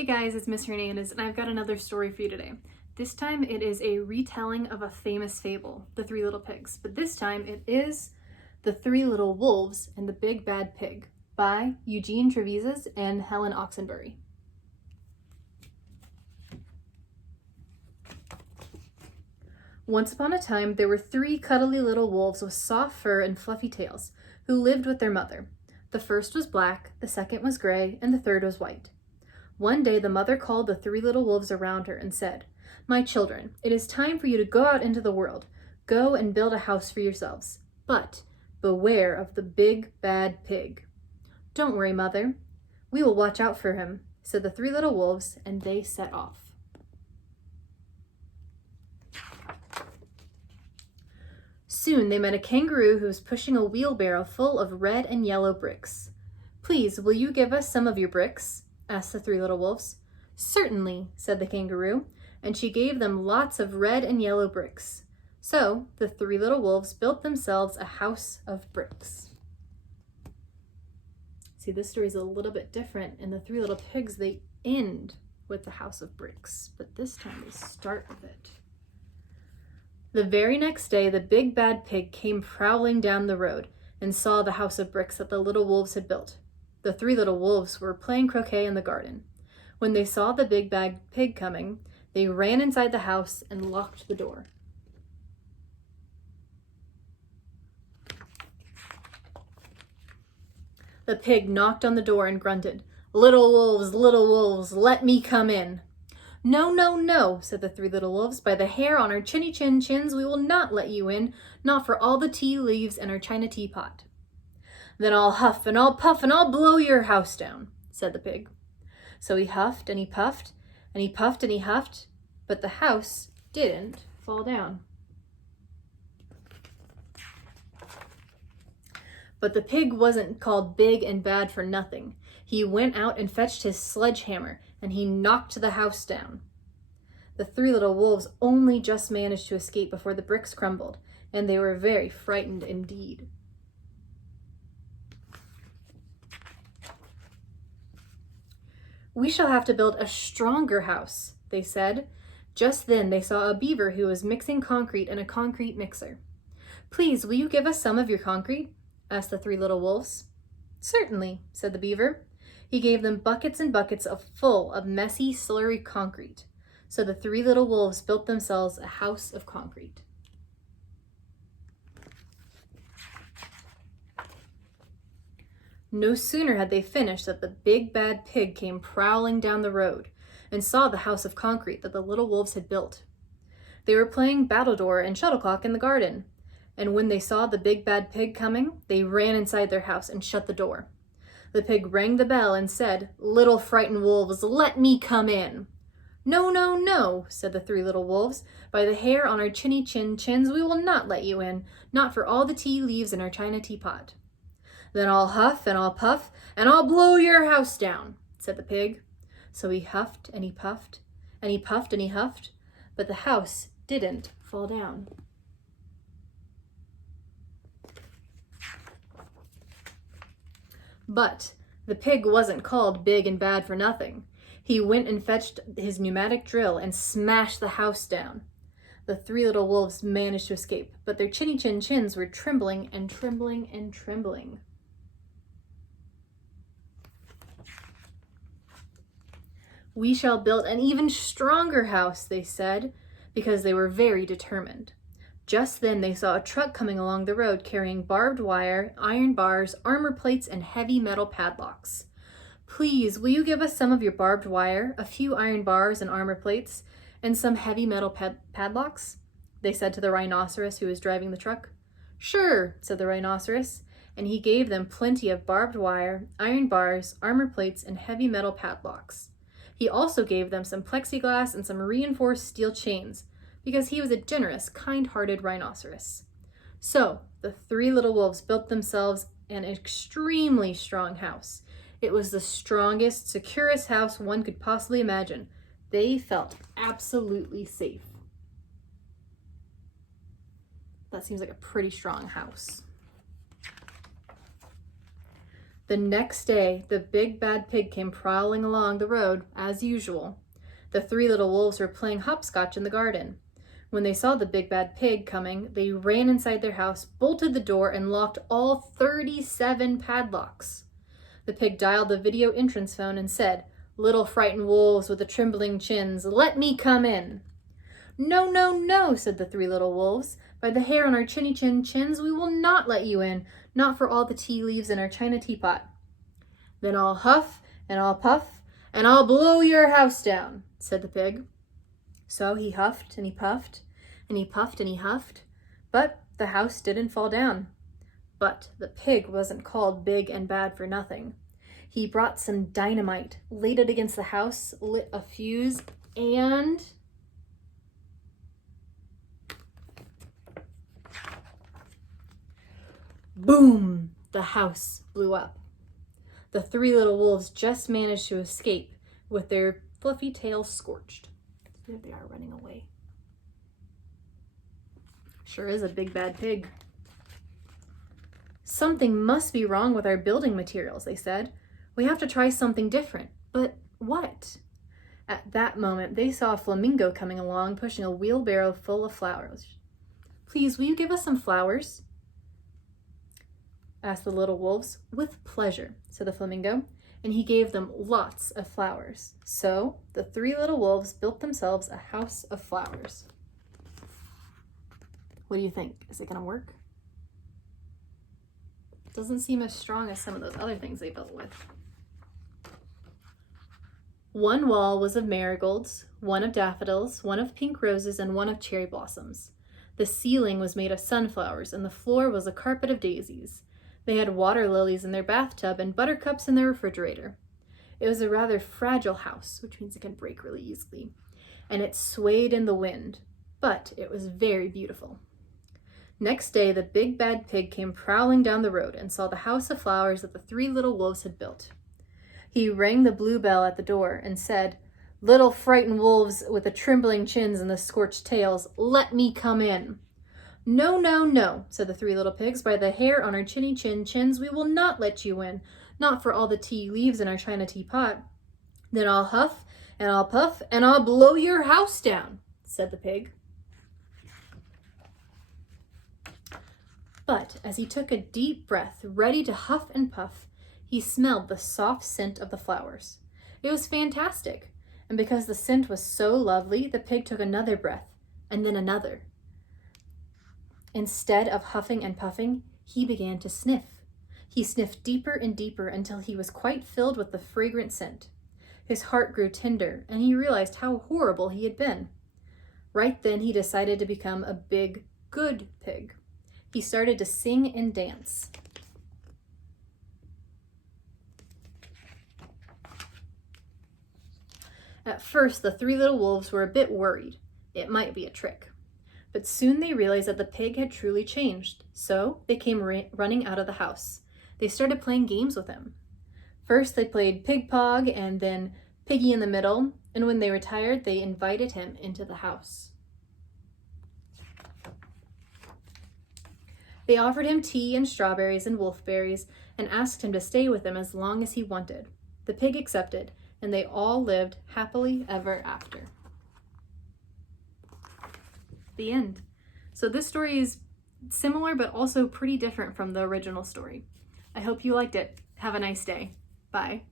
Hey guys, it's Miss Hernandez, and I've got another story for you today. This time it is a retelling of a famous fable, The Three Little Pigs, but this time it is The Three Little Wolves and the Big Bad Pig by Eugene Trivizas and Helen Oxenbury. Once upon a time, there were three cuddly little wolves with soft fur and fluffy tails who lived with their mother. The first was black, the second was gray, and the third was white. One day the mother called the three little wolves around her and said, "My children, it is time for you to go out into the world. Go and build a house for yourselves. But beware of the big bad pig." "Don't worry, mother. We will watch out for him," said the three little wolves, and they set off. Soon they met a kangaroo who was pushing a wheelbarrow full of red and yellow bricks. "Please, will you give us some of your bricks?" asked the three little wolves. "Certainly," said the kangaroo, and she gave them lots of red and yellow bricks. So the three little wolves built themselves a house of bricks. See, this story is a little bit different. In The Three Little Pigs, they end with the house of bricks, but this time they start with it. The very next day, the big bad pig came prowling down the road and saw the house of bricks that the little wolves had built. The three little wolves were playing croquet in the garden. When they saw the big bad pig coming, they ran inside the house and locked the door. The pig knocked on the door and grunted, little wolves, let me come in." "No, no, no," said the three little wolves. "By the hair on our chinny chin chins, we will not let you in, not for all the tea leaves in our china teapot." "Then I'll huff and I'll puff and I'll blow your house down," said the pig. So he huffed and he puffed and he puffed and he huffed, but the house didn't fall down. But the pig wasn't called big and bad for nothing. He went out and fetched his sledgehammer and he knocked the house down. The three little wolves only just managed to escape before the bricks crumbled, and they were very frightened indeed. "We shall have to build a stronger house," they said. Just then they saw a beaver who was mixing concrete in a concrete mixer. "Please, will you give us some of your concrete?" asked the three little wolves. "Certainly," said the beaver. He gave them buckets and buckets full of messy, slurry concrete. So the three little wolves built themselves a house of concrete. No sooner had they finished that the big bad pig came prowling down the road and saw the house of concrete that the little wolves had built. They were playing battledore and shuttlecock in the garden, and when they saw the big bad pig coming, they ran inside their house and shut the door. The pig rang the bell and said, "Little frightened wolves, let me come in." "No, no, no," said the three little wolves. "By the hair on our chinny chin chins, we will not let you in, not for all the tea leaves in our china teapot." "Then I'll huff and I'll puff and I'll blow your house down," said the pig. So he huffed and he puffed and he puffed and he huffed, but the house didn't fall down. But the pig wasn't called big and bad for nothing. He went and fetched his pneumatic drill and smashed the house down. The three little wolves managed to escape, but their chinny chin chins were trembling and trembling and trembling. "We shall build an even stronger house," they said, because they were very determined. Just then they saw a truck coming along the road carrying barbed wire, iron bars, armor plates, and heavy metal padlocks. "Please, will you give us some of your barbed wire, a few iron bars and armor plates, and some heavy metal padlocks?" they said to the rhinoceros who was driving the truck. "Sure," said the rhinoceros, and he gave them plenty of barbed wire, iron bars, armor plates, and heavy metal padlocks. He also gave them some plexiglass and some reinforced steel chains, because he was a generous, kind-hearted rhinoceros. So the three little wolves built themselves an extremely strong house. It was the strongest, securest house one could possibly imagine. They felt absolutely safe. That seems like a pretty strong house. The next day, the big bad pig came prowling along the road as usual. The three little wolves were playing hopscotch in the garden. When they saw the big bad pig coming, they ran inside their house, bolted the door, and locked all 37 padlocks. The pig dialed the video entrance phone and said, "Little frightened wolves with the trembling chins, let me come in." "No, no, no," said the three little wolves. "By the hair on our chinny chin chins, we will not let you in, not for all the tea leaves in our china teapot." "Then I'll huff and I'll puff and I'll blow your house down," said the pig. So he huffed and he puffed and he puffed and he huffed, but the house didn't fall down. But the pig wasn't called big and bad for nothing. He brought some dynamite, laid it against the house, lit a fuse, and boom! The house blew up. The three little wolves just managed to escape with their fluffy tails scorched. There they are running away. Sure is a big bad pig. "Something must be wrong with our building materials," they said. "We have to try something different." But what? At that moment, they saw a flamingo coming along, pushing a wheelbarrow full of flowers. "Please, will you give us some flowers?" asked the little wolves. "With pleasure," said the flamingo, and he gave them lots of flowers. So the three little wolves built themselves a house of flowers. What do you think? Is it going to work? It doesn't seem as strong as some of those other things they built with. One wall was of marigolds, one of daffodils, one of pink roses, and one of cherry blossoms. The ceiling was made of sunflowers, and the floor was a carpet of daisies. They had water lilies in their bathtub and buttercups in their refrigerator. It was a rather fragile house, which means it can break really easily, and it swayed in the wind, but it was very beautiful. Next day, the big bad pig came prowling down the road and saw the house of flowers that the three little wolves had built. He rang the blue bell at the door and said, "Little frightened wolves with the trembling chins and the scorched tails, let me come in." "No, no, no," said the three little pigs. "By the hair on our chinny chin chins, we will not let you in, not for all the tea leaves in our china teapot." "Then I'll huff and I'll puff and I'll blow your house down," said the pig. But as he took a deep breath, ready to huff and puff, he smelled the soft scent of the flowers. It was fantastic, and because the scent was so lovely, the pig took another breath, and then another. Instead of huffing and puffing, he began to sniff. He sniffed deeper and deeper until he was quite filled with the fragrant scent. His heart grew tender, and he realized how horrible he had been. Right then, he decided to become a big, good pig. He started to sing and dance. At first, the three little wolves were a bit worried. It might be a trick. But soon they realized that the pig had truly changed, so they came running out of the house. They started playing games with him. First, they played Pig Pog and then Piggy in the Middle, and when they retired, they invited him into the house. They offered him tea and strawberries and wolfberries and asked him to stay with them as long as he wanted. The pig accepted, and they all lived happily ever after. The end. So this story is similar but also pretty different from the original story. I hope you liked it. Have a nice day. Bye.